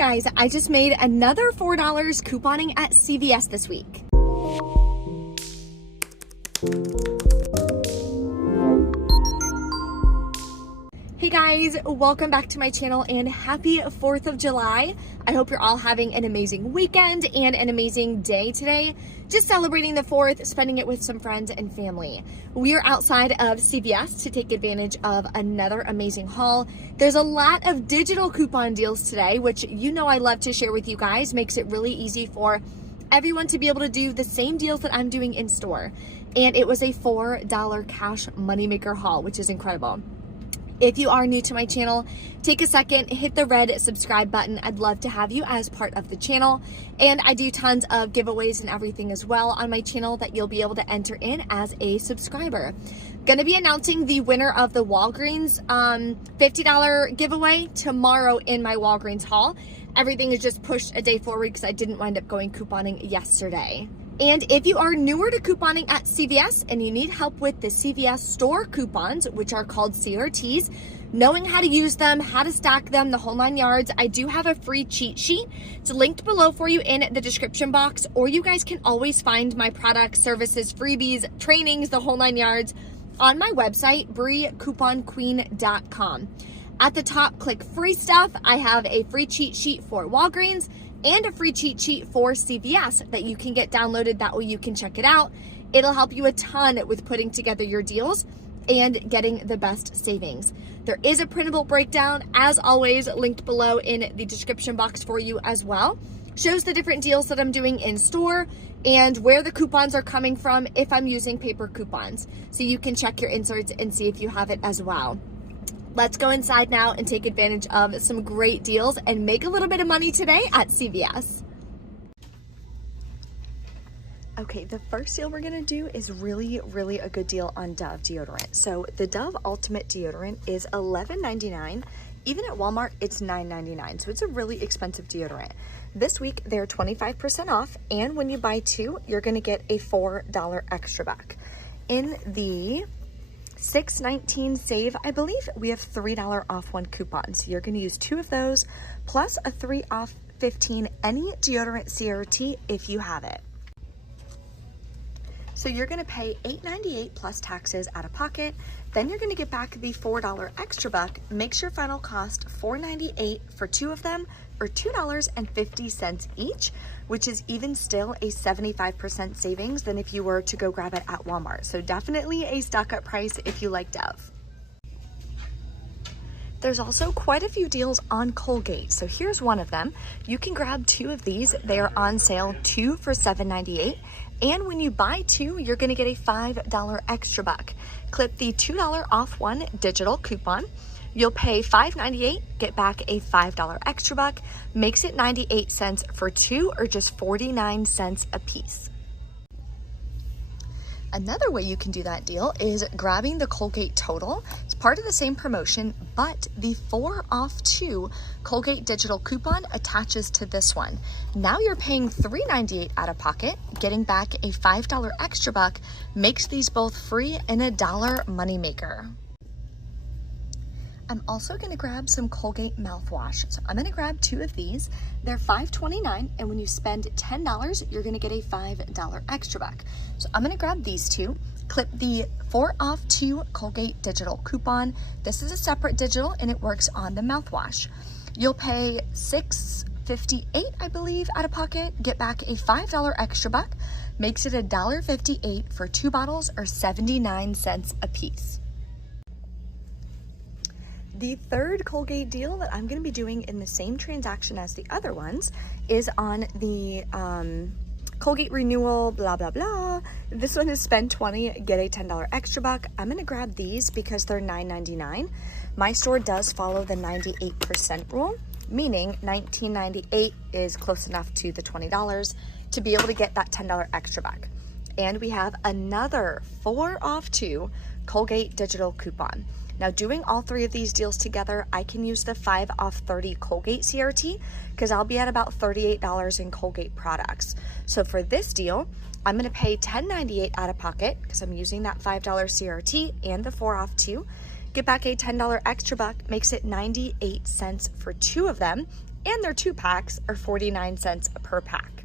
Guys, I just made another $4 couponing at CVS this week. Hey guys, welcome back to my channel and happy 4th of July. I hope you're all having an amazing weekend and an amazing day today. Just celebrating the 4th, spending it with some friends and family. We are outside of CVS to take advantage of another amazing haul. There's a lot of digital coupon deals today, which you know I love to share with you guys. Makes it really easy for everyone to be able to do the same deals that I'm doing in store. And it was a $4 cash moneymaker haul, which is incredible. If you are new to my channel, take a second, hit the red subscribe button. I'd love to have you as part of the channel. And I do tons of giveaways and everything as well on my channel that you'll be able to enter in as a subscriber. Gonna be announcing the winner of the Walgreens $50 giveaway tomorrow in my Walgreens haul. Everything is just pushed a day forward because I didn't wind up going couponing yesterday. And if you are newer to couponing at CVS and you need help with the CVS store coupons, which are called CRTs, knowing how to use them, how to stack them, the whole 9 yards, I do have a free cheat sheet. It's linked below for you in the description box, or you guys can always find my products, services, freebies, trainings, the whole 9 yards on my website, BrieCouponQueen.com. At the top, click free stuff. I have a free cheat sheet for Walgreens and a free cheat sheet for CVS that you can get downloaded. That way you can check it out. It'll help you a ton with putting together your deals and getting the best savings. There is a printable breakdown, as always, linked below in the description box for you as well. Shows the different deals that I'm doing in store and where the coupons are coming from if I'm using paper coupons. So you can check your inserts and see if you have it as well. Let's go inside now and take advantage of some great deals and make a little bit of money today at CVS. Okay, the first deal we're gonna do is really a good deal on Dove deodorant. So the Dove Ultimate Deodorant is $11.99. Even at Walmart, it's $9.99. So it's a really expensive deodorant. This week, they're 25% off. And when you buy two, you're gonna get a $4 extra back. In the $6.19 save, I believe we have $3 off one coupon. So you're going to use two of those plus a 3 off 15 any deodorant CRT if you have it. So you're going to pay $8.98 plus taxes out of pocket. Then you're going to get back the $4 extra buck. Makes your final cost $4.98 for two of them, or $2.50 each, which is even still a 75% savings than if you were to go grab it at Walmart. So definitely a stock up price if you like Dove. There's also quite a few deals on Colgate. So here's one of them. You can grab two of these. They are on sale, two for $7.98. And when you buy two, you're gonna get a $5 extra buck. Clip the $2 off one digital coupon. You'll pay $5.98, get back a $5 extra buck, makes it 98 cents for two, or just 49 cents a piece. Another way you can do that deal is grabbing the Colgate Total. It's part of the same promotion, but the 4 off 2 Colgate digital coupon attaches to this one. Now you're paying $3.98 out of pocket, getting back a $5 extra buck, makes these both free and a $1 moneymaker. I'm also gonna grab some Colgate mouthwash. So I'm gonna grab two of these. They're $5.29, and when you spend $10, you're gonna get a $5 extra buck. So I'm gonna grab these two, clip the 4 off 2 Colgate digital coupon. This is a separate digital and it works on the mouthwash. You'll pay $6.58, I believe, out of pocket, get back a $5 extra buck, makes it $1.58 for two bottles, or 79 cents a piece. The third Colgate deal that I'm going to be doing in the same transaction as the other ones is on the Colgate renewal, blah, blah, blah. This one is spend $20, get a $10 extra buck. I'm going to grab these because they're $9.99. My store does follow the 98% rule, meaning $19.98 is close enough to the $20 to be able to get that $10 extra buck. And we have another 4 off 2 Colgate digital coupon. Now, doing all three of these deals together, I can use the 5 off 30 Colgate CRT because I'll be at about $38 in Colgate products. So for this deal, I'm gonna pay $10.98 out of pocket because I'm using that $5 CRT and the 4 off 2. Get back a $10 extra buck, makes it 98 cents for two of them, and their 2 packs are 49 cents per pack.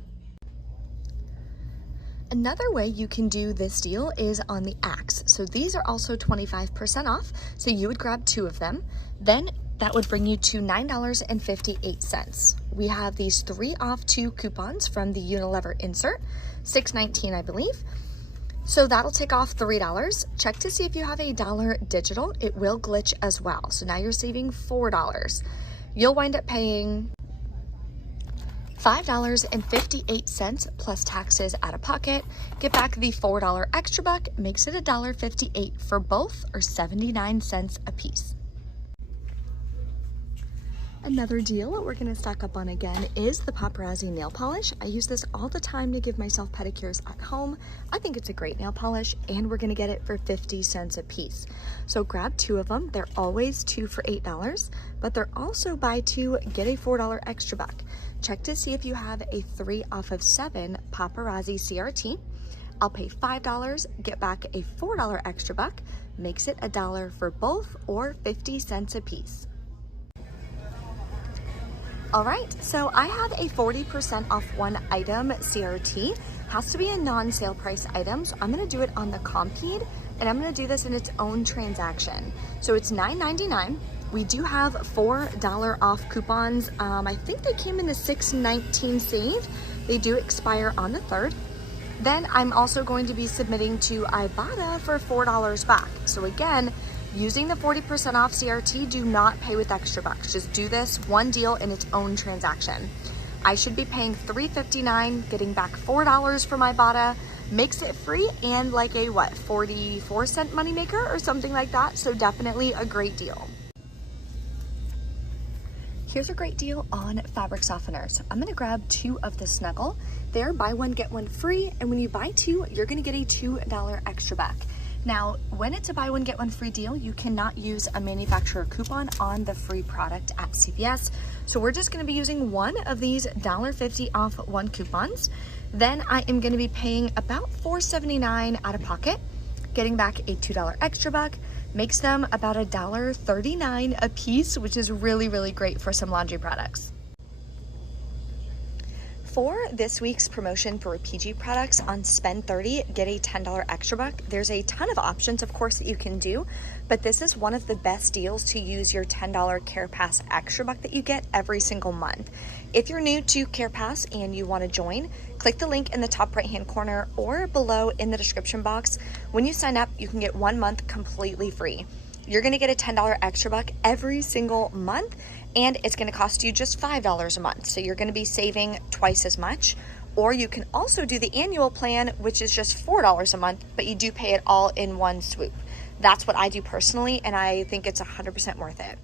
Another way you can do this deal is on the Axe. So these are also 25% off. So you would grab 2 of them. Then that would bring you to $9.58. We have these 3 off 2 coupons from the Unilever insert, $6.19 I believe. So that'll take off $3. Check to see if you have a dollar digital. It will glitch as well. So now you're saving $4. You'll wind up paying $5.58 plus taxes out of pocket. Get back the $4 extra buck, makes it $1.58 for both, or 79 cents a piece. Another deal we're gonna stock up on again is the Paparazzi nail polish. I use this all the time to give myself pedicures at home. I think it's a great nail polish, and we're gonna get it for 50 cents a piece. So grab 2 of them. They're always 2 for $8, but they're also buy 2, get a $4 extra buck. Check to see if you have a 3 off of 7 Paparazzi CRT. I'll pay $5, get back a $4 extra buck, makes it $1 for both, or 50 cents a piece. All right, so I have a 40% off 1 item CRT. Has to be a non-sale price item, so I'm gonna do it on the Compeed, and I'm gonna do this in its own transaction. So it's $9.99. We do have $4 off coupons. I think they came in the $6.19 save. They do expire on the 3rd. Then I'm also going to be submitting to Ibotta for $4 back. So again, using the 40% off CRT, do not pay with extra bucks. Just do this one deal in its own transaction. I should be paying $3.59, getting back $4 from Ibotta, makes it free and like a 44-cent moneymaker or something like that. So definitely a great deal. Here's a great deal on fabric softeners. I'm gonna grab 2 of the Snuggle. They're buy 1, get 1 free, and when you buy 2, you're gonna get a $2 extra back. Now, when it's a buy 1, get 1 free deal, you cannot use a manufacturer coupon on the free product at CVS. So we're just gonna be using 1 of these $1.50 off 1 coupons. Then I am gonna be paying about $4.79 out of pocket, getting back a $2 extra buck, makes them about $1.39 a piece, which is really, really great for some laundry products. For this week's promotion for PG products on Spend 30, get a $10 extra buck. There's a ton of options, of course, that you can do, but this is one of the best deals to use your $10 CarePass extra buck that you get every single month. If you're new to CarePass and you want to join, click the link in the top right-hand corner or below in the description box. When you sign up, you can get 1 month completely free. You're going to get a $10 extra buck every single month, and it's going to cost you just $5 a month. So you're going to be saving twice as much. Or you can also do the annual plan, which is just $4 a month, but you do pay it all in one swoop. That's what I do personally, and I think it's 100% worth it.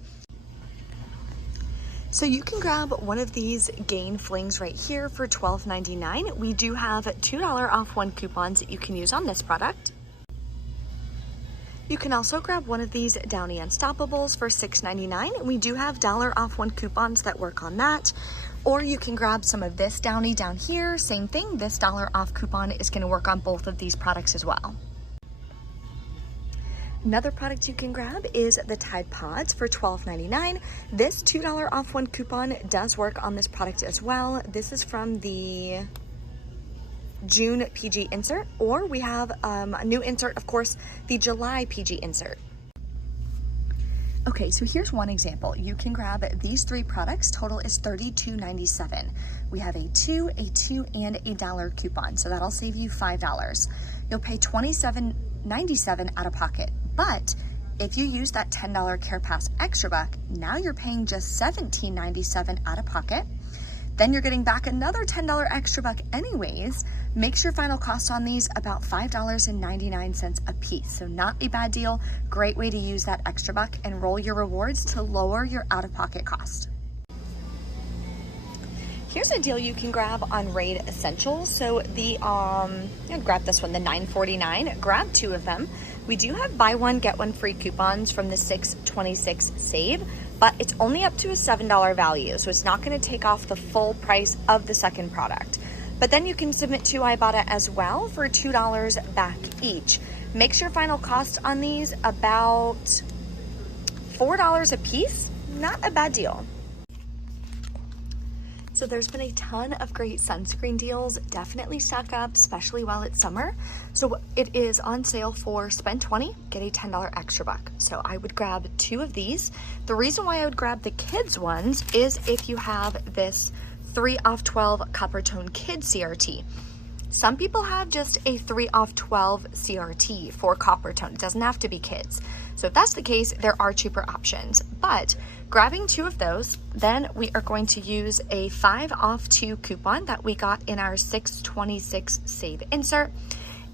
So you can grab one of these Gain Flings right here for $12.99. We do have $2 off 1 coupons that you can use on this product. You can also grab one of these Downy Unstoppables for $6.99. We do have $1 off 1 coupons that work on that. Or you can grab some of this Downy down here. Same thing, this $1 off coupon is going to work on both of these products as well. Another product you can grab is the Tide Pods for $12.99. This $2 off 1 coupon does work on this product as well. This is from the June PG insert, or we have a new insert, of course, the July PG insert. Okay, so here's one example. You can grab these 3 products. Total is $32.97. We have a 2, and a $1 coupon, so that'll save you $5. You'll pay $27.97 out of pocket, but if you use that $10 CarePass extra buck, now you're paying just $17.97 out of pocket. Then you're getting back another $10 extra buck anyways. Makes your final cost on these about $5.99 a piece. So not a bad deal. Great way to use that extra buck and roll your rewards to lower your out-of-pocket cost. Here's a deal you can grab on Raid Essentials. So the, grab this one, the $9.49. Grab 2 of them. We do have buy 1, get 1 free coupons from the $6.26 save, but it's only up to a $7 value. So it's not gonna take off the full price of the second product. But then you can submit to Ibotta as well for $2 back each. Makes your final cost on these about $4 a piece. Not a bad deal. So there's been a ton of great sunscreen deals. Definitely stock up, especially while it's summer. So it is on sale for spend 20, get a $10 extra buck. So I would grab 2 of these. The reason why I would grab the kids ones is if you have this 3 off 12 Copper Tone Kid CRT. Some people have just a 3 off 12 CRT for Copper Tone. It doesn't have to be kids. So if that's the case, there are cheaper options. But grabbing 2 of those, then we are going to use a 5 off 2 coupon that we got in our 626 save insert.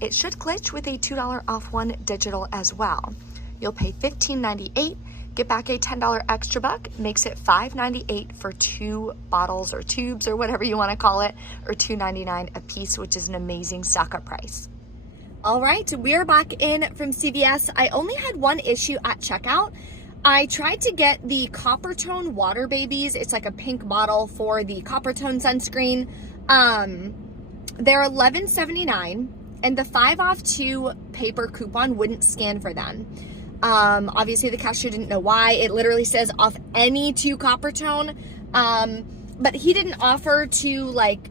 It should glitch with a $2 off 1 digital as well. You'll pay $15.98, get back a $10 extra buck, makes it $5.98 for 2 bottles or tubes or whatever you want to call it, or $2.99 a piece, which is an amazing stock up price. All right, we are back in from CVS. I only had one issue at checkout. I tried to get the Copper Tone Water Babies. It's like a pink bottle for the Copper Tone sunscreen. They're $11.79, and the 5 off 2 paper coupon wouldn't scan for them. Obviously the cashier didn't know why. It literally says off any 2 Copper Tone, but he didn't offer to like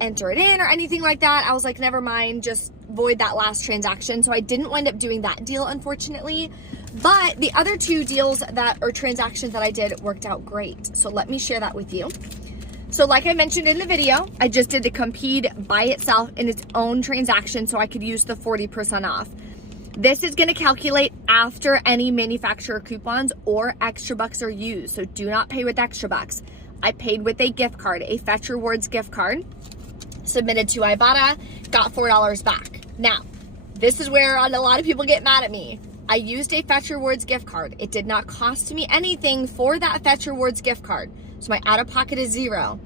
enter it in or anything like that. I was like, never mind, just void that last transaction. So I didn't wind up doing that deal, unfortunately, but the other 2 deals or transactions that I did worked out great. So let me share that with you. So like I mentioned in the video, I just did the Compeed by itself in its own transaction so I could use the 40% off. This is going to calculate after any manufacturer coupons or extra bucks are used. So do not pay with extra bucks. I paid with a gift card, a Fetch Rewards gift card, submitted to Ibotta, got $4 back. Now, this is where a lot of people get mad at me. I used a Fetch Rewards gift card. It did not cost me anything for that Fetch Rewards gift card. So my out-of-pocket is $0.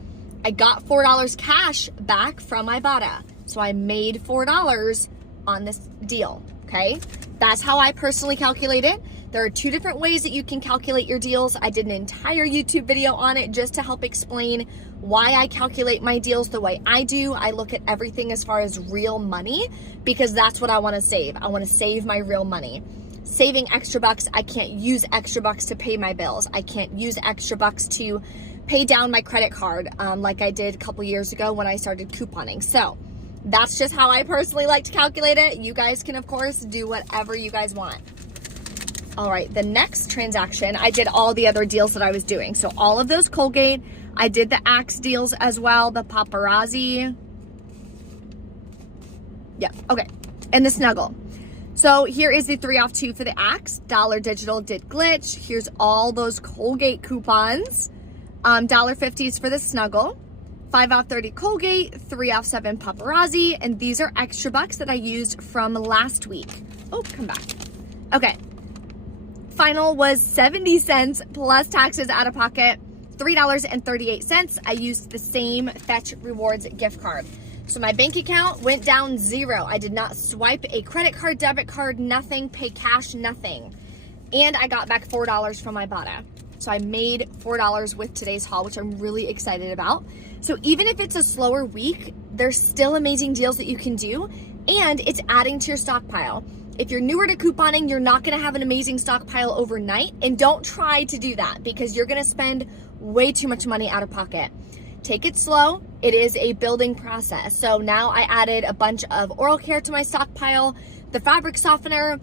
I got $4 cash back from Ibotta. So I made $4 on this deal. Okay, that's how I personally calculate it. There are 2 different ways that you can calculate your deals. I did an entire YouTube video on it just to help explain why I calculate my deals the way I do. I look at everything as far as real money because that's what I want to save. I want to save my real money. Saving extra bucks, I can't use extra bucks to pay my bills. I can't use extra bucks to pay down my credit card like I did a couple years ago when I started couponing. So that's just how I personally like to calculate it. You guys can, of course, do whatever you guys want. All right, the next transaction, I did all the other deals that I was doing. So all of those Colgate, I did the Axe deals as well, the Paparazzi. Yeah, okay, and the Snuggle. So here is the 3 off 2 for the Axe. Dollar Digital did glitch. Here's all those Colgate coupons. $1.50 is for the Snuggle. 5 off 30 Colgate, 3 off 7 Paparazzi, and these are extra bucks that I used from last week. Oh, come back. Okay. Final was 70 cents plus taxes out of pocket, $3.38. I used the same Fetch Rewards gift card. So my bank account went down $0. I did not swipe a credit card, debit card, nothing, pay cash, nothing. And I got back $4 from Ibotta. So I made $4 with today's haul, which I'm really excited about. So even if it's a slower week, there's still amazing deals that you can do, and it's adding to your stockpile. If you're newer to couponing, you're not gonna have an amazing stockpile overnight, and don't try to do that because you're gonna spend way too much money out of pocket. Take it slow. It is a building process. So now I added a bunch of oral care to my stockpile, the fabric softener,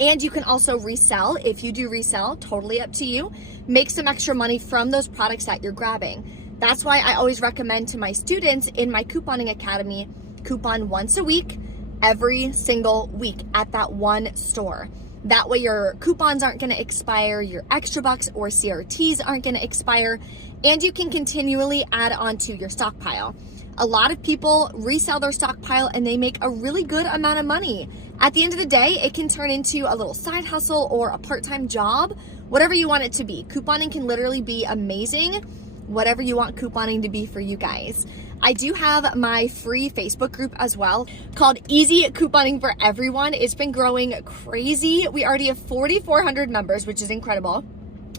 and you can also resell. If you do resell, totally up to you. Make some extra money from those products that you're grabbing. That's why I always recommend to my students in my couponing academy, coupon once a week, every single week at that one store. That way your coupons aren't gonna expire, your extra bucks or CRTs aren't gonna expire, and you can continually add on to your stockpile. A lot of people resell their stockpile and they make a really good amount of money. At the end of the day, it can turn into a little side hustle or a part-time job, whatever you want it to be. Couponing can literally be amazing, whatever you want couponing to be for you guys. I do have my free Facebook group as well called Easy Couponing for Everyone. It's been growing crazy. We already have 4,400 members, which is incredible.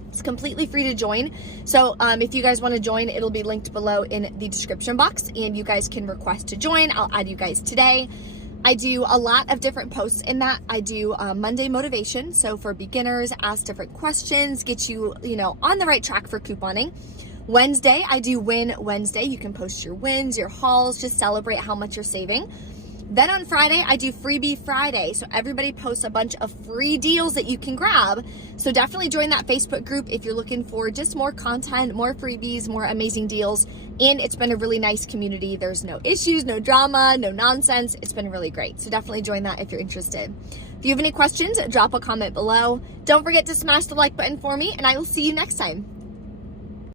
It's completely free to join. So if you guys want to join, it'll be linked below in the description box and you guys can request to join. I'll add you guys today. I do a lot of different posts in that. I do Monday motivation. So for beginners, ask different questions, get you, on the right track for couponing. Wednesday, I do Win Wednesday. You can post your wins, your hauls, just celebrate how much you're saving. Then on Friday, I do Freebie Friday. So everybody posts a bunch of free deals that you can grab. So definitely join that Facebook group if you're looking for just more content, more freebies, more amazing deals. And it's been a really nice community. There's no issues, no drama, no nonsense. It's been really great. So definitely join that if you're interested. If you have any questions, drop a comment below. Don't forget to smash the like button for me, and I will see you next time.